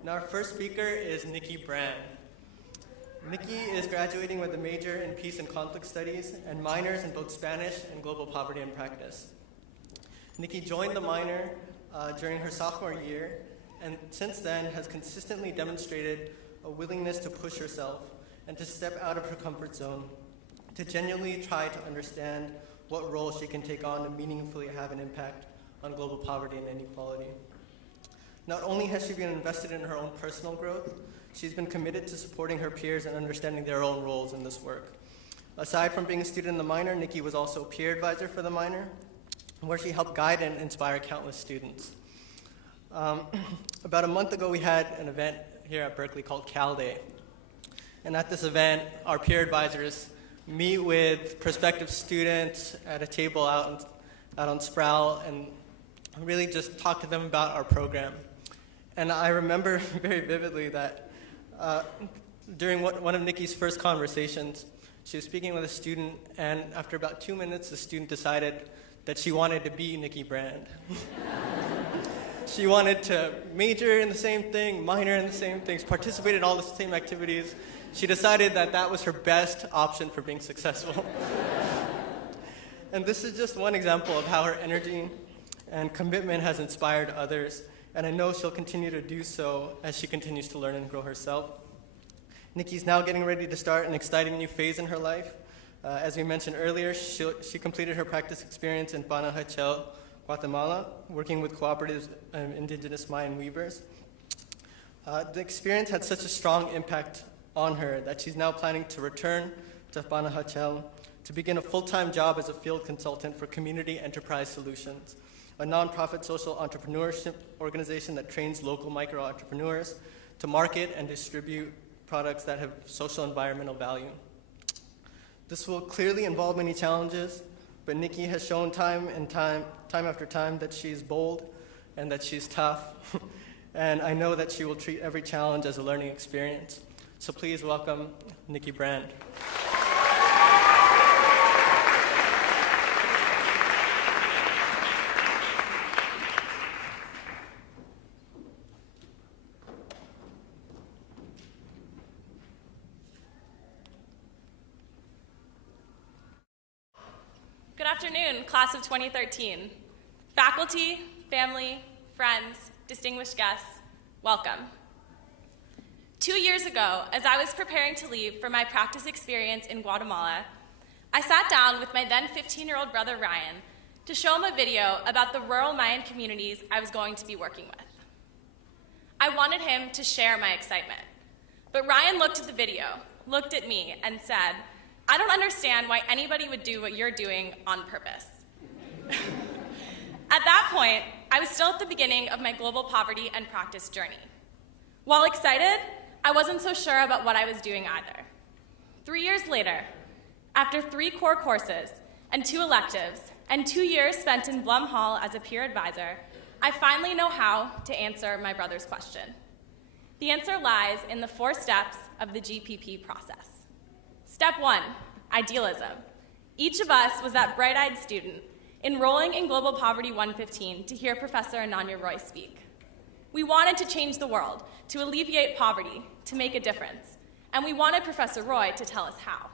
And our first speaker is Nikki Brand. Nikki is graduating with a major in Peace and Conflict Studies and minors in both Spanish and Global Poverty and Practice. Nikki joined the minor during her sophomore year, and since then has consistently demonstrated a willingness to push herself and to step out of her comfort zone, to genuinely try to understand what role she can take on to meaningfully have an impact on global poverty and inequality. Not only has she been invested in her own personal growth, she's been committed to supporting her peers and understanding their own roles in this work. Aside from being a student in the minor, Nikki was also a peer advisor for the minor, where she helped guide and inspire countless students. About a month ago, we had an event here at Berkeley called Cal Day. And at this event, our peer advisors meet with prospective students at a table out on Sproul and really just talk to them about our program. And I remember very vividly that during one of Nikki's first conversations, she was speaking with a student, and after about 2 minutes, the student decided that she wanted to be Nikki Brand. She wanted to major in the same thing, minor in the same things, participate in all the same activities. She decided that that was her best option for being successful. And this is just one example of how her energy and commitment has inspired others, and I know she'll continue to do so as she continues to learn and grow herself. Nikki's now getting ready to start an exciting new phase in her life. As we mentioned earlier, she completed her practice experience in Panajachel, Guatemala, working with cooperative indigenous Mayan weavers. The experience had such a strong impact on her that she's now planning to return to Panajachel to begin a full-time job as a field consultant for Community Enterprise Solutions, a nonprofit social entrepreneurship organization that trains local micro-entrepreneurs to market and distribute products that have social and environmental value. This will clearly involve many challenges, but Nikki has shown time after time that she's bold and that she's tough. And I know that she will treat every challenge as a learning experience. So please welcome Nikki Brand. Good afternoon, class of 2013. Faculty, family, friends, distinguished guests, welcome. 2 years ago, as I was preparing to leave for my practice experience in Guatemala, I sat down with my then 15-year-old brother Ryan to show him a video about the rural Mayan communities I was going to be working with. I wanted him to share my excitement, but Ryan looked at the video, looked at me, and said, "I don't understand why anybody would do what you're doing on purpose." At that point, I was still at the beginning of my global poverty and practice journey. While excited, I wasn't so sure about what I was doing either. 3 years later, after 3 core courses and 2 electives, and 2 years spent in Blum Hall as a peer advisor, I finally know how to answer my brother's question. The answer lies in the 4 steps of the GPP process. Step 1, idealism. Each of us was that bright-eyed student enrolling in Global Poverty 115 to hear Professor Ananya Roy speak. We wanted to change the world, to alleviate poverty, to make a difference, and we wanted Professor Roy to tell us how.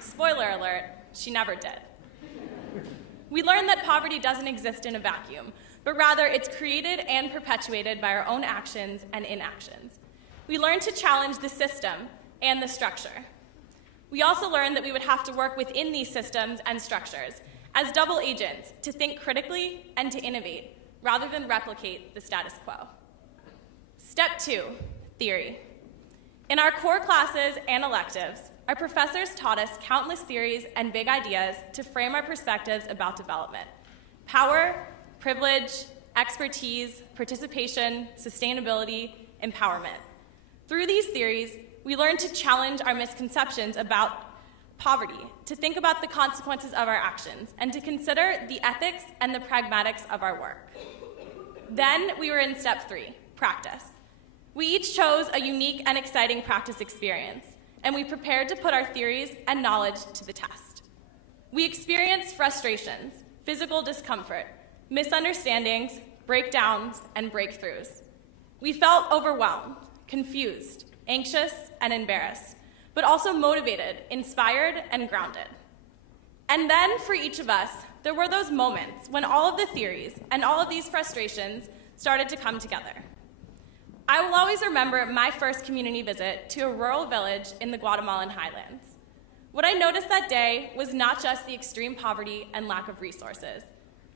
Spoiler alert, she never did. We learned that poverty doesn't exist in a vacuum, but rather it's created and perpetuated by our own actions and inactions. We learned to challenge the system and the structure. We also learned that we would have to work within these systems and structures as double agents to think critically and to innovate, rather than replicate the status quo. Step 2, theory. In our core classes and electives, our professors taught us countless theories and big ideas to frame our perspectives about development: power, privilege, expertise, participation, sustainability, empowerment. Through these theories, we learned to challenge our misconceptions about poverty, to think about the consequences of our actions, and to consider the ethics and the pragmatics of our work. Then we were in step 3, practice. We each chose a unique and exciting practice experience, and we prepared to put our theories and knowledge to the test. We experienced frustrations, physical discomfort, misunderstandings, breakdowns, and breakthroughs. We felt overwhelmed, confused, anxious, and embarrassed, but also motivated, inspired, and grounded. And then for each of us, there were those moments when all of the theories and all of these frustrations started to come together. I will always remember my first community visit to a rural village in the Guatemalan highlands. What I noticed that day was not just the extreme poverty and lack of resources.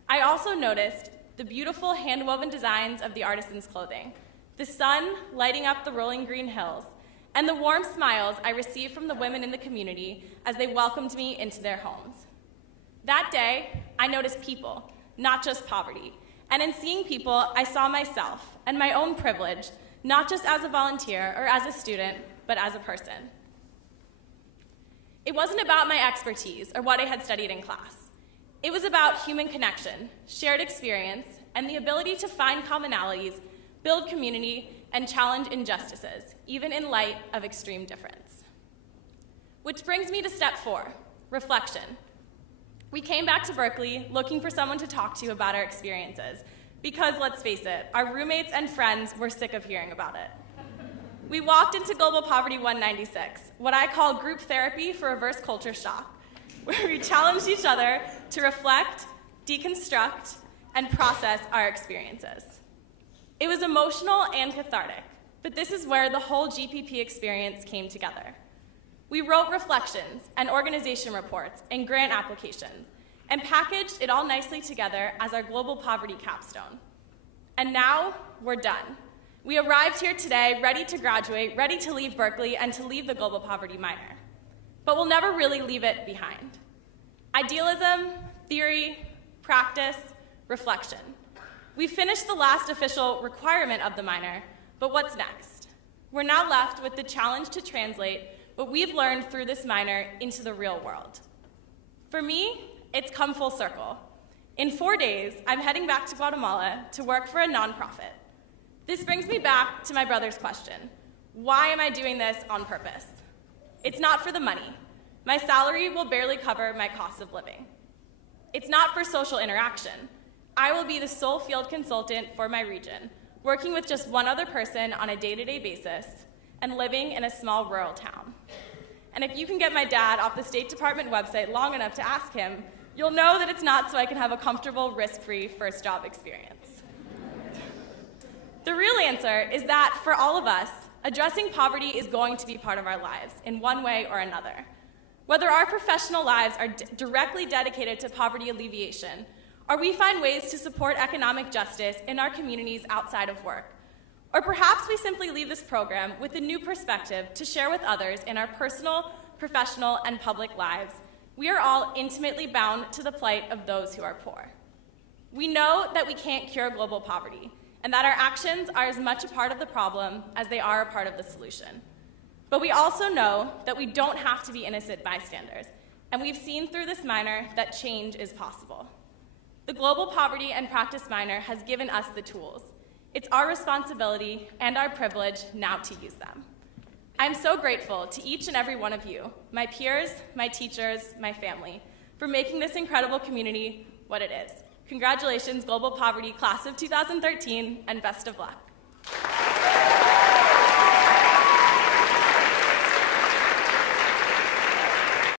I also noticed the beautiful hand-woven designs of the artisans' clothing, the sun lighting up the rolling green hills, and the warm smiles I received from the women in the community as they welcomed me into their homes. That day, I noticed people, not just poverty. And in seeing people, I saw myself and my own privilege, not just as a volunteer or as a student, but as a person. It wasn't about my expertise or what I had studied in class. It was about human connection, shared experience, and the ability to find commonalities, build community, and challenge injustices, even in light of extreme difference. Which brings me to step 4, reflection. We came back to Berkeley looking for someone to talk to about our experiences, because let's face it, our roommates and friends were sick of hearing about it. We walked into Global Poverty 196, what I call group therapy for reverse culture shock, where we challenged each other to reflect, deconstruct, and process our experiences. It was emotional and cathartic, but this is where the whole GPP experience came together. We wrote reflections and organization reports and grant applications and packaged it all nicely together as our global poverty capstone. And now we're done. We arrived here today ready to graduate, ready to leave Berkeley and to leave the global poverty minor. But we'll never really leave it behind. Idealism, theory, practice, reflection. We finished the last official requirement of the minor, but what's next? We're now left with the challenge to translate what we've learned through this minor into the real world. For me, it's come full circle. In 4 days, I'm heading back to Guatemala to work for a nonprofit. This brings me back to my brother's question. Why am I doing this on purpose? It's not for the money. My salary will barely cover my cost of living. It's not for social interaction. I will be the sole field consultant for my region, working with just one other person on a day-to-day basis and living in a small rural town. And if you can get my dad off the State Department website long enough to ask him, you'll know that it's not so I can have a comfortable, risk-free first job experience. The real answer is that for all of us, addressing poverty is going to be part of our lives in one way or another. Whether our professional lives are directly dedicated to poverty alleviation, or we find ways to support economic justice in our communities outside of work, or perhaps we simply leave this program with a new perspective to share with others in our personal, professional, and public lives, we are all intimately bound to the plight of those who are poor. We know that we can't cure global poverty, and that our actions are as much a part of the problem as they are a part of the solution. But we also know that we don't have to be innocent bystanders, and we've seen through this minor that change is possible. The Global Poverty and Practice minor has given us the tools. It's our responsibility and our privilege now to use them. I'm so grateful to each and every one of you, my peers, my teachers, my family, for making this incredible community what it is. Congratulations, Global Poverty Class of 2013, and best of luck.